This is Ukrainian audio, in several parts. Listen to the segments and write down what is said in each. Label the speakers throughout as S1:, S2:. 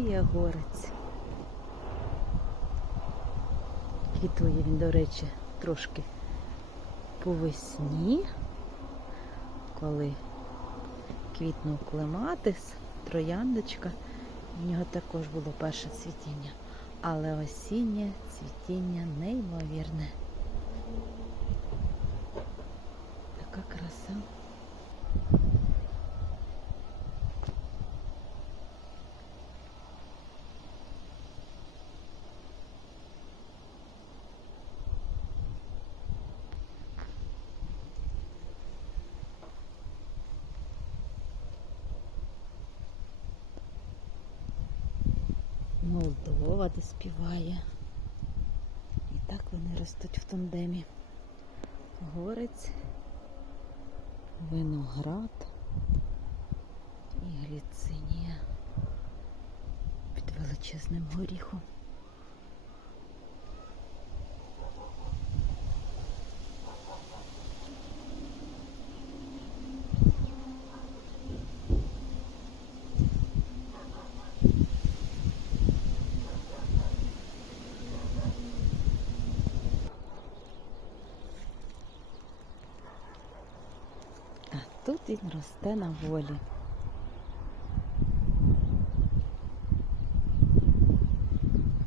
S1: квітує горець. Квітує він, до речі, трошки по весні, коли квітнув клематис, трояндочка. У нього також було перше цвітіння. Але осіннє цвітіння неймовірне. Така краса. Молдова де співає. І так вони ростуть в тандемі. Горець, виноград і гліцинія під величезним горіхом. Тут він росте на волі.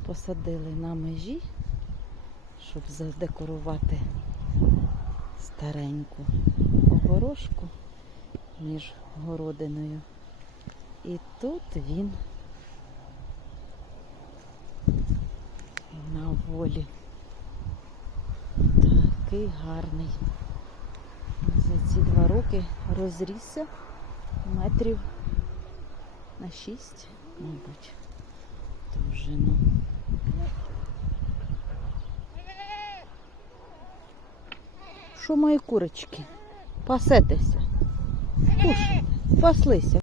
S1: Посадили на межі, щоб задекорувати стареньку огорожку між городиною. І тут він на волі. Такий гарний. За ці два роки розрісся метрів на шість, мабуть, довжину. Що мої курочки? Пасетеся? Пуш, паслися.